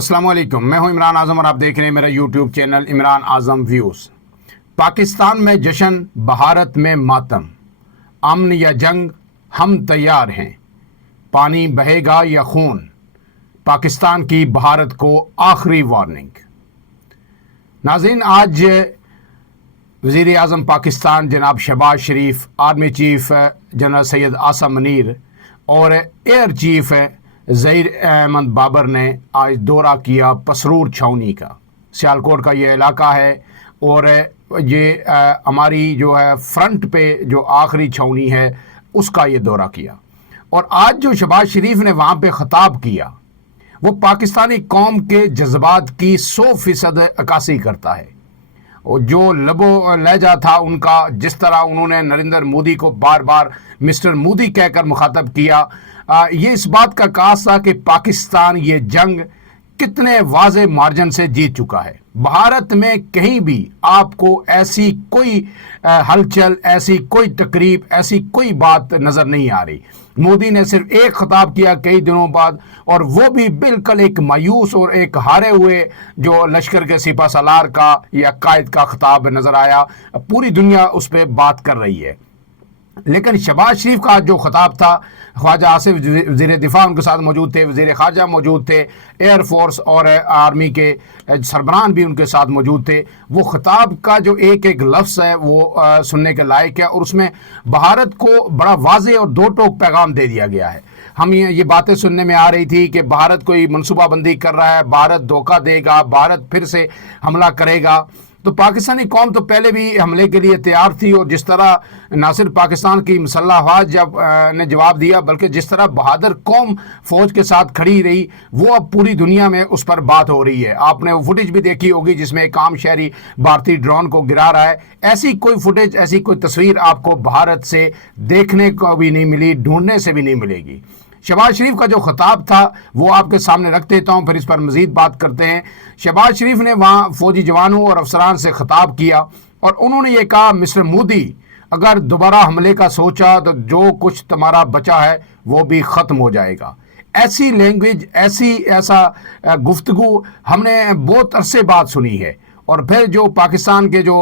السلام علیکم، میں ہوں عمران اعظم اور آپ دیکھ رہے ہیں میرا یوٹیوب چینل عمران اعظم ویوز۔ پاکستان میں جشن، بھارت میں ماتم، امن یا جنگ ہم تیار ہیں، پانی بہے گا یا خون، پاکستان کی بھارت کو آخری وارننگ۔ ناظرین، آج وزیر اعظم پاکستان جناب شہباز شریف، army chief general Syed Asim Munir اور ایئر چیف ظہیر احمد بابر نے آج دورہ کیا پسرور چھاؤنی کا۔ سیالکوٹ کا یہ علاقہ ہے اور یہ ہماری جو ہے فرنٹ پہ جو آخری چھاؤنی ہے اس کا یہ دورہ کیا، اور آج جو شہباز شریف نے وہاں پہ خطاب کیا وہ پاکستانی قوم کے جذبات کی 100% عکاسی کرتا ہے۔ اور جو لب و لہجہ تھا ان کا، جس طرح انہوں نے نریندر مودی کو بار بار مسٹر مودی کہہ کر مخاطب کیا، یہ اس بات کا عکاس تھا کہ پاکستان یہ جنگ کتنے واضح مارجن سے جیت چکا ہے۔ بھارت میں کہیں بھی آپ کو ایسی کوئی ہلچل، ایسی کوئی تقریب، ایسی کوئی بات نظر نہیں آ رہی۔ مودی نے صرف ایک خطاب کیا کئی دنوں بعد، اور وہ بھی بالکل ایک مایوس اور ایک ہارے ہوئے جو لشکر کے سپہ سالار کا یا قائد کا خطاب نظر آیا۔ پوری دنیا اس پہ بات کر رہی ہے، لیکن شہباز شریف کا جو خطاب تھا، خواجہ آصف وزیر دفاع ان کے ساتھ موجود تھے، وزیر خارجہ موجود تھے، ایئر فورس اور آرمی کے سربراہان بھی ان کے ساتھ موجود تھے۔ وہ خطاب کا جو ایک ایک لفظ ہے وہ سننے کے لائق ہے، اور اس میں بھارت کو بڑا واضح اور دو ٹوک پیغام دے دیا گیا ہے۔ ہم یہ باتیں سننے میں آ رہی تھی کہ بھارت کوئی منصوبہ بندی کر رہا ہے، بھارت دھوکہ دے گا، بھارت پھر سے حملہ کرے گا۔ تو پاکستانی قوم تو پہلے بھی حملے کے لیے تیار تھی، اور جس طرح نہ صرف پاکستان کی مسلح افواج نے جواب دیا، بلکہ جس طرح بہادر قوم فوج کے ساتھ کھڑی رہی، وہ اب پوری دنیا میں اس پر بات ہو رہی ہے۔ آپ نے وہ فوٹیج بھی دیکھی ہوگی جس میں ایک عام شہری بھارتی ڈرون کو گرا رہا ہے۔ ایسی کوئی فوٹیج، ایسی کوئی تصویر آپ کو بھارت سے دیکھنے کو بھی نہیں ملی، ڈھونڈنے سے بھی نہیں ملے گی۔ شہباز شریف کا جو خطاب تھا وہ آپ کے سامنے رکھ دیتا ہوں، پھر اس پر مزید بات کرتے ہیں۔ شہباز شریف نے وہاں فوجی جوانوں اور افسران سے خطاب کیا، اور انہوں نے یہ کہا، مسٹر مودی، اگر دوبارہ حملے کا سوچا تو جو کچھ تمہارا بچا ہے وہ بھی ختم ہو جائے گا۔ ایسی لینگویج، ایسا گفتگو ہم نے بہت عرصے بعد سنی ہے۔ اور پھر جو پاکستان کے جو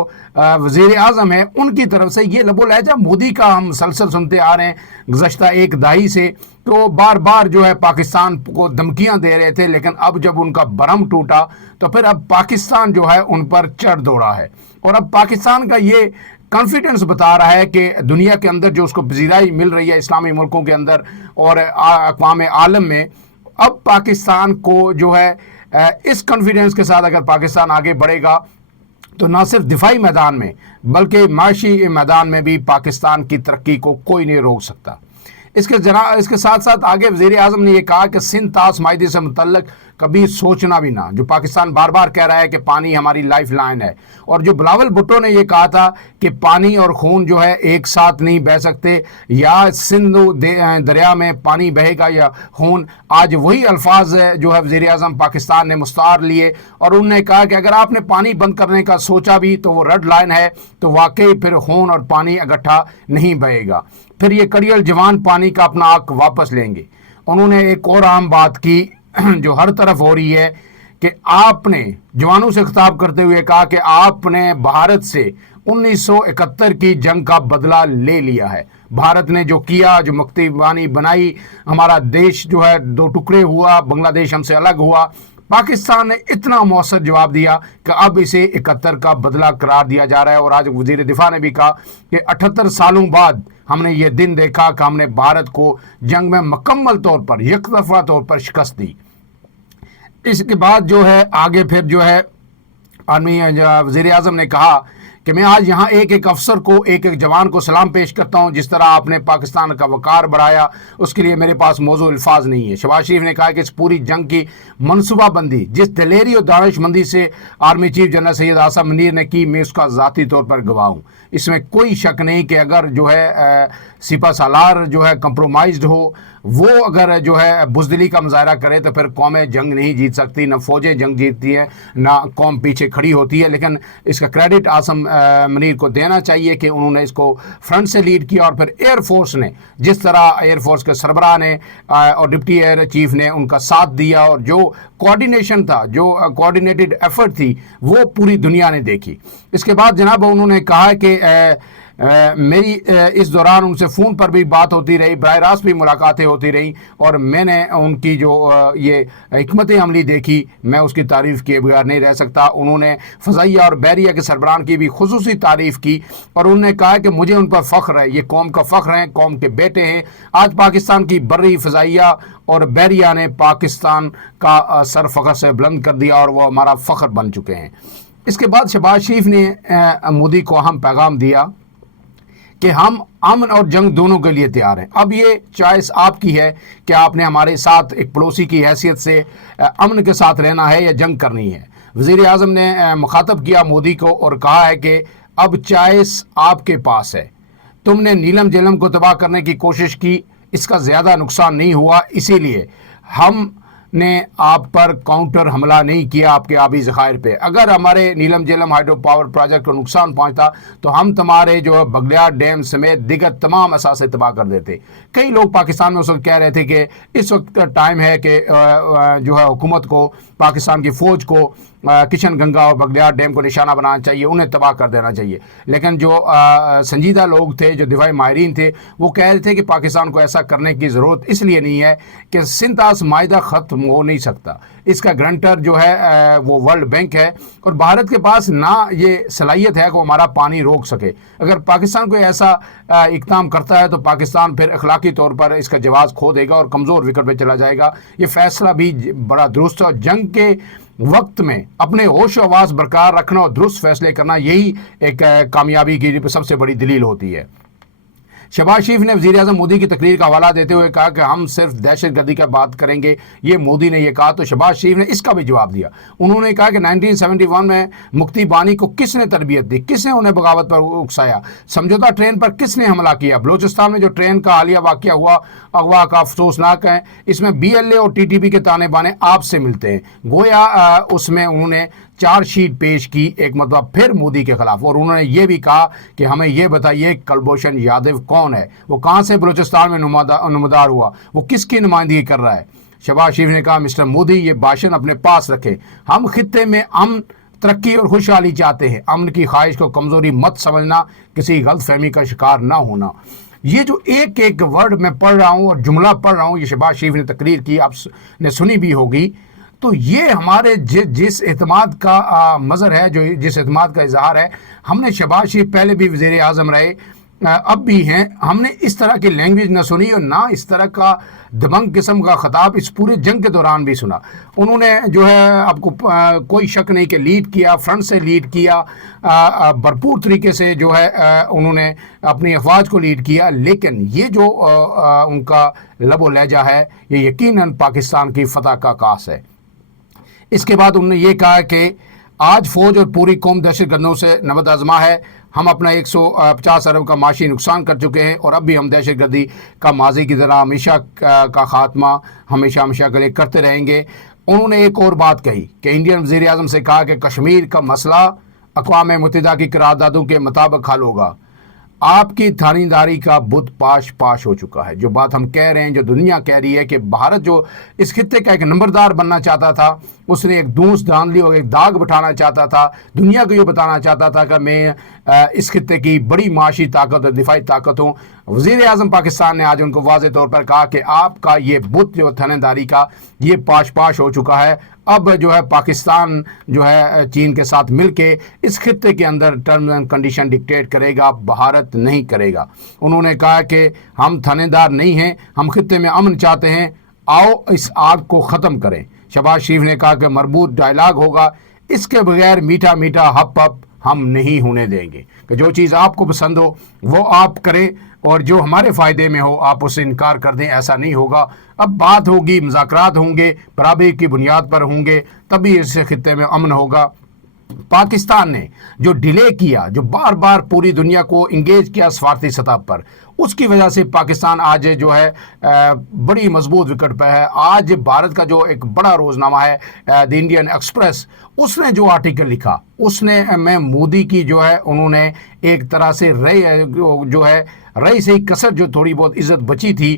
وزیر اعظم ہیں ان کی طرف سے یہ لب و لہجہ مودی کا ہم مسلسل سنتے آ رہے ہیں گزشتہ ایک دہائی سے، تو بار بار جو ہے پاکستان کو دھمکیاں دے رہے تھے، لیکن اب جب ان کا برہم ٹوٹا تو پھر اب پاکستان جو ہے ان پر چڑھ دوڑا ہے، اور اب پاکستان کا یہ کانفیڈنس بتا رہا ہے کہ دنیا کے اندر جو اس کو پذیرائی مل رہی ہے اسلامی ملکوں کے اندر اور اقوام عالم میں، اب پاکستان کو جو ہے اس کانفیڈنس کے ساتھ اگر پاکستان آگے بڑھے گا تو نہ صرف دفاعی میدان میں بلکہ معاشی میدان میں بھی پاکستان کی ترقی کو کوئی نہیں روک سکتا۔ اس کے ساتھ ساتھ آگے وزیر اعظم نے یہ کہا کہ سندھ طاس معاہدے سے متعلق کبھی سوچنا بھی نہ، جو پاکستان بار بار کہہ رہا ہے کہ پانی ہماری لائف لائن ہے، اور جو بلاول بھٹو نے یہ کہا تھا کہ پانی اور خون جو ہے ایک ساتھ نہیں بہہ سکتے، یا سندھ دریا میں پانی بہے گا یا خون، آج وہی الفاظ جو ہے وزیر اعظم پاکستان نے مستعار لیے، اور انہوں نے کہا کہ اگر آپ نے پانی بند کرنے کا سوچا بھی تو وہ ریڈ لائن ہے، تو واقعی پھر خون اور پانی اکٹھا نہیں بہے گا، پھر یہ کڑیل جوان پانی کا اپنا حق واپس لیں گے۔ انہوں نے ایک اور عام بات کی جو ہر طرف ہو رہی ہے کہ آپ نے جوانوں سے خطاب کرتے ہوئے کہا کہ آپ نے بھارت سے 1971 کی جنگ کا بدلہ لے لیا ہے۔ بھارت نے جو کیا، جو مکتی بانی بنائی، ہمارا دیش جو ہے دو ٹکڑے ہوا، بنگلہ دیش ہم سے الگ ہوا، پاکستان نے اتنا مؤثر جواب دیا کہ اب اسے 71 کا بدلہ قرار دیا جا رہا ہے۔ اور آج وزیر دفاع نے بھی کہا کہ 78 سالوں بعد ہم نے یہ دن دیکھا کہ ہم نے بھارت کو جنگ میں مکمل طور پر، یک طرفہ طور پر شکست دی۔ اس کے بعد جو ہے آگے پھر جو ہے آرمی وزیر اعظم نے کہا کہ میں آج یہاں ایک ایک افسر کو، ایک ایک جوان کو سلام پیش کرتا ہوں، جس طرح آپ نے پاکستان کا وقار بڑھایا اس کے لیے میرے پاس موزوں الفاظ نہیں ہے۔ شہباز شریف نے کہا کہ اس پوری جنگ کی منصوبہ بندی جس دلیری اور دانش مندی سے army chief general Syed Asim Munir نے کی، میں اس کا ذاتی طور پر گواہ ہوں۔ اس میں کوئی شک نہیں کہ اگر جو ہے سپہ سالار جو ہے کمپرومائزڈ ہو، وہ اگر جو ہے بزدلی کا مظاہرہ کرے تو پھر قومیں جنگ نہیں جیت سکتی، نہ فوجیں جنگ جیتتی ہیں، نہ قوم پیچھے کھڑی ہوتی ہے۔ لیکن اس کا کریڈٹ عاصم منیر کو دینا چاہیے کہ انہوں نے اس کو فرنٹ سے لیڈ کیا، اور پھر ایئر فورس نے جس طرح ایئر فورس کے سربراہ نے اور ڈپٹی ایئر چیف نے ان کا ساتھ دیا، اور جو کوارڈینیشن تھا، جو کوارڈینیٹڈ ایفرٹ تھی، وہ پوری دنیا نے دیکھی۔ اس کے بعد جناب انہوں نے کہا کہ میری اس دوران ان سے فون پر بھی بات ہوتی رہی، براہ راست بھی ملاقاتیں ہوتی رہیں، اور میں نے ان کی جو یہ حکمت عملی دیکھی، میں اس کی تعریف کیے بغیر نہیں رہ سکتا۔ انہوں نے فضائیہ اور بحریہ کے سربراہان کی بھی خصوصی تعریف کی، اور انہوں نے کہا کہ مجھے ان پر فخر ہے، یہ قوم کا فخر ہیں، قوم کے بیٹے ہیں۔ آج پاکستان کی بری، فضائیہ اور بحریہ نے پاکستان کا سر فخر سے بلند کر دیا، اور وہ ہمارا فخر بن چکے ہیں۔ اس کے بعد شہباز شریف نے مودی کو اہم پیغام دیا کہ ہم امن اور جنگ دونوں کے لیے تیار ہیں۔ اب یہ چوائس آپ کی ہے کہ آپ نے ہمارے ساتھ ایک پڑوسی کی حیثیت سے امن کے ساتھ رہنا ہے یا جنگ کرنی ہے۔ وزیر اعظم نے مخاطب کیا مودی کو اور کہا ہے کہ اب چوائس آپ کے پاس ہے۔ تم نے نیلم جیلم کو تباہ کرنے کی کوشش کی، اس کا زیادہ نقصان نہیں ہوا، اسی لیے ہم نے آپ پر کاؤنٹر حملہ نہیں کیا آپ کے آبی ذخائر پہ۔ اگر ہمارے نیلم جیلم ہائیڈرو پاور پروجیکٹ کو نقصان پہنچتا تو ہم تمہارے جو بگلیار ڈیم سمیت دیگر تمام اثاثے تباہ کر دیتے۔ کئی لوگ پاکستان میں اس وقت کہہ رہے تھے کہ اس وقت کا ٹائم ہے کہ جو ہے حکومت کو، پاکستان کی فوج کو کشن گنگا اور بگلیار ڈیم کو نشانہ بنانا چاہیے، انہیں تباہ کر دینا چاہیے۔ لیکن جو سنجیدہ لوگ تھے، جو دفاعی ماہرین تھے، وہ کہہ رہے تھے کہ پاکستان کو ایسا کرنے کی ضرورت اس لیے نہیں ہے کہ سنتاس معاہدہ ختم ہو نہیں سکتا، اس کا گرنٹر جو ہے وہ ورلڈ بینک ہے، اور بھارت کے پاس نہ یہ صلاحیت ہے کہ وہ ہمارا پانی روک سکے۔ اگر پاکستان کوئی ایسا اقدام کرتا ہے تو پاکستان پھر اخلاقی طور پر اس کا جواز کھو دے گا اور کمزور وکٹ پہ چلا جائے گا۔ یہ فیصلہ بھی بڑا درست ہے، اور جنگ کے وقت میں اپنے ہوش و حواس برقرار رکھنا اور درست فیصلے کرنا، یہی ایک کامیابی کی سب سے بڑی دلیل ہوتی ہے۔ شہباز شریف نے وزیر اعظم مودی کی تقریر کا حوالہ دیتے ہوئے کہا کہ ہم صرف دہشت گردی کا بات کریں گے، یہ مودی نے یہ کہا تو شہباز شریف نے اس کا بھی جواب دیا۔ انہوں نے کہا کہ 1971 میں مکتی بانی کو کس نے تربیت دی، کس نے انہیں بغاوت پر اکسایا، سمجھوتا ٹرین پر کس نے حملہ کیا، بلوچستان میں جو ٹرین کا حالیہ واقعہ ہوا اغوا کا افسوسناک ہے، اس میں بی ایل اے اور ٹی ٹی پی کے تانے بانے آپ سے ملتے ہیں۔ گویا اس میں انہوں نے چارج شیٹ پیش کی ایک مرتبہ پھر مودی کے خلاف، اور انہوں نے یہ بھی کہا کہ ہمیں یہ بتائیے کلبھوشن یادو کون ہے، وہ کہاں سے بلوچستان میں نمودار ہوا، وہ کس کی نمائندگی کر رہا ہے۔ شہباز شریف نے کہا مسٹر مودی یہ بھاشن اپنے پاس رکھے، ہم خطے میں امن، ترقی اور خوشحالی چاہتے ہیں، امن کی خواہش کو کمزوری مت سمجھنا، کسی غلط فہمی کا شکار نہ ہونا۔ یہ جو ایک ایک ورڈ میں پڑھ رہا ہوں اور جملہ پڑھ رہا ہوں، یہ شہباز شریف نے تقریر کی، آپ نے سنی بھی ہوگی، تو یہ ہمارے جس اعتماد کا مظہر ہے، جو جس اعتماد کا اظہار ہے۔ ہم نے شہباز شریف پہلے بھی وزیر اعظم رہے، اب بھی ہیں، ہم نے اس طرح کی لینگویج نہ سنی اور نہ اس طرح کا دبنگ قسم کا خطاب اس پورے جنگ کے دوران بھی سنا۔ انہوں نے جو ہے آپ کو کوئی شک نہیں کہ لیڈ کیا، فرنٹ سے لیڈ کیا، بھرپور طریقے سے جو ہے انہوں نے اپنی افواج کو لیڈ کیا، لیکن یہ جو ان کا لب و لہجہ ہے، یہ یقیناً پاکستان کی فتح کا عکاس ہے۔ اس کے بعد انہوں نے یہ کہا کہ آج فوج اور پوری قوم دہشت گردوں سے نبرد آزما ہے، ہم اپنا 150 ارب کا معاشی نقصان کر چکے ہیں، اور اب بھی ہم دہشت گردی کا ماضی کی طرح ہمیشہ کا خاتمہ ہمیشہ کے لیے کرتے رہیں گے۔ انہوں نے ایک اور بات کہی کہ انڈین وزیر اعظم سے کہا کہ کشمیر کا مسئلہ اقوام متحدہ کی قراردادوں کے مطابق حل ہوگا، آپ کی تھانیداری کا بت پاش ہو چکا ہے۔ جو بات ہم کہہ رہے ہیں، جو دنیا کہہ رہی ہے کہ بھارت جو اس خطے کا ایک نمبردار بننا چاہتا تھا، اس نے ایک دونس دھاندلی اور ایک داغ بٹھانا چاہتا تھا، دنیا کو یہ بتانا چاہتا تھا کہ میں اس خطے کی بڑی معاشی طاقت اور دفاعی طاقت ہوں۔ وزیر اعظم پاکستان نے آج ان کو واضح طور پر کہا کہ آپ کا یہ بت جو تھانیداری کا، یہ پاش ہو چکا ہے۔ اب جو ہے پاکستان جو ہے چین کے ساتھ مل کے اس خطے کے اندر ٹرمز اینڈ کنڈیشن ڈکٹیٹ کرے گا، بھارت نہیں کرے گا۔ انہوں نے کہا کہ ہم تھانیدار نہیں ہیں، ہم خطے میں امن چاہتے ہیں، آؤ اس آگ کو ختم کریں۔ شہباز شریف نے کہا کہ مربوط ڈائلاگ ہوگا، اس کے بغیر میٹھا ہپ ہم نہیں ہونے دیں گے، کہ جو چیز آپ کو پسند ہو وہ آپ کریں، اور جو ہمارے فائدے میں ہو آپ اسے انکار کر دیں، ایسا نہیں ہوگا۔ اب بات ہوگی، مذاکرات ہوں گے، برابری کی بنیاد پر ہوں گے، تبھی اس خطے میں امن ہوگا۔ پاکستان نے جو ڈیلے کیا، جو بار بار پوری دنیا کو انگیج کیا سفارتی سطح پر، اس کی وجہ سے پاکستان آج جو ہے بڑی مضبوط وکٹ پہ ہے. آج بھارت کا جو ایک بڑا روزنامہ ہے دی انڈین ایکسپریس, اس نے جو آرٹیکل لکھا اس نے میں مودی کی جو ہے انہوں نے ایک طرح سے جو ہے رئی سے کثر جو تھوڑی بہت عزت بچی تھی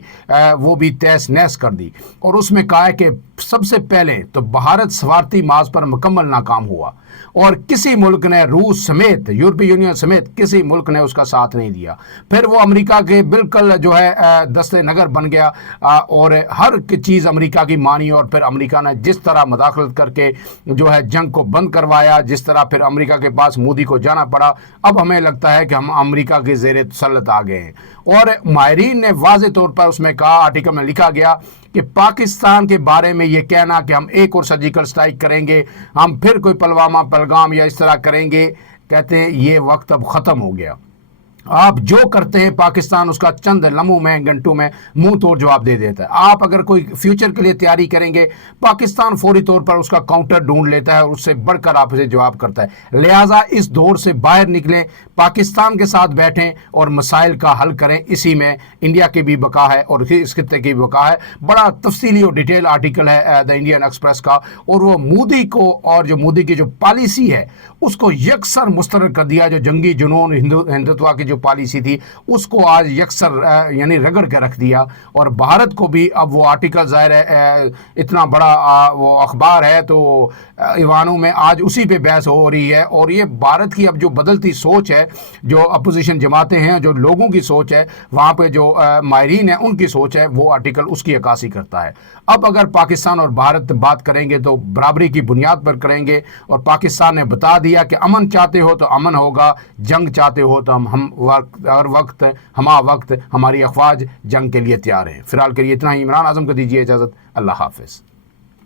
وہ بھی تیس نیس کر دی. اور اس میں کہا ہے کہ سب سے پہلے تو بھارت سفارتی محاذ پر مکمل ناکام ہوا اور کسی ملک نے روس سمیت یورپی یونین سمیت کسی ملک نے اس کا ساتھ نہیں دیا. پھر وہ امریکہ کے بالکل جو ہے دست نگر بن گیا اور ہر چیز امریکہ کی مانی, اور پھر امریکہ نے جس طرح مداخلت کر کے جو ہے جنگ کو بند کروایا, جس طرح پھر امریکہ کے پاس مودی کو جانا پڑا, اب ہمیں لگتا ہے کہ ہم امریکہ کے زیر تسلط آ گئے ہیں. اور ماہرین نے واضح طور پر اس میں کہا, آرٹیکل میں لکھا گیا کہ پاکستان کے بارے میں یہ کہنا کہ ہم ایک اور سرجیکل اسٹرائک کریں گے, ہم پھر کوئی پلوامہ پلگام یا اس طرح کریں گے, کہتے ہیں یہ وقت اب ختم ہو گیا. آپ جو کرتے ہیں پاکستان اس کا چند لمحوں میں گھنٹوں میں منہ توڑ جواب دے دیتا ہے. آپ اگر کوئی فیوچر کے لیے تیاری کریں گے, پاکستان فوری طور پر اس کا کاؤنٹر ڈھونڈ لیتا ہے اور اس سے بڑھ کر آپ اسے جواب کرتا ہے. لہٰذا اس دور سے باہر نکلیں, پاکستان کے ساتھ بیٹھیں اور مسائل کا حل کریں. اسی میں انڈیا کی بھی بقا ہے اور اس خطے کی بھی بقا ہے. بڑا تفصیلی اور ڈیٹیل آرٹیکل ہے دی انڈین ایکسپریس کا, اور وہ مودی کو اور جو مودی کی جو پالیسی ہے اس کو یکسر مسترد کر دیا. جو جنگی جنون ہندوتوا کی جو پالیسی تھی اس کو آج یکسر یعنی رگڑ کے رکھ دیا. اور بھارت کو بھی اب وہ آرٹیکل ظاہر ہے اتنا بڑا وہ اخبار ہے تو ایوانوں میں آج اسی پہ بحث ہو رہی ہے. اور یہ بھارت کی اب جو بدلتی سوچ ہے, جو اپوزیشن جماعتیں ہیں, جو لوگوں کی سوچ ہے, وہاں پہ جو ماہرین ہیں ان کی سوچ ہے, وہ آرٹیکل اس کی عکاسی کرتا ہے. اب اگر پاکستان اور بھارت بات کریں گے تو برابری کی بنیاد پر کریں گے, اور پاکستان نے بتا دیا کہ امن چاہتے ہو تو امن ہوگا, جنگ چاہتے ہو تو ہم ہر وقت ہماری افواج جنگ کے لیے تیار ہیں. فی الحال کے لیے اتنا ہی. عمران اعظم کو دیجیے اجازت. اللہ حافظ.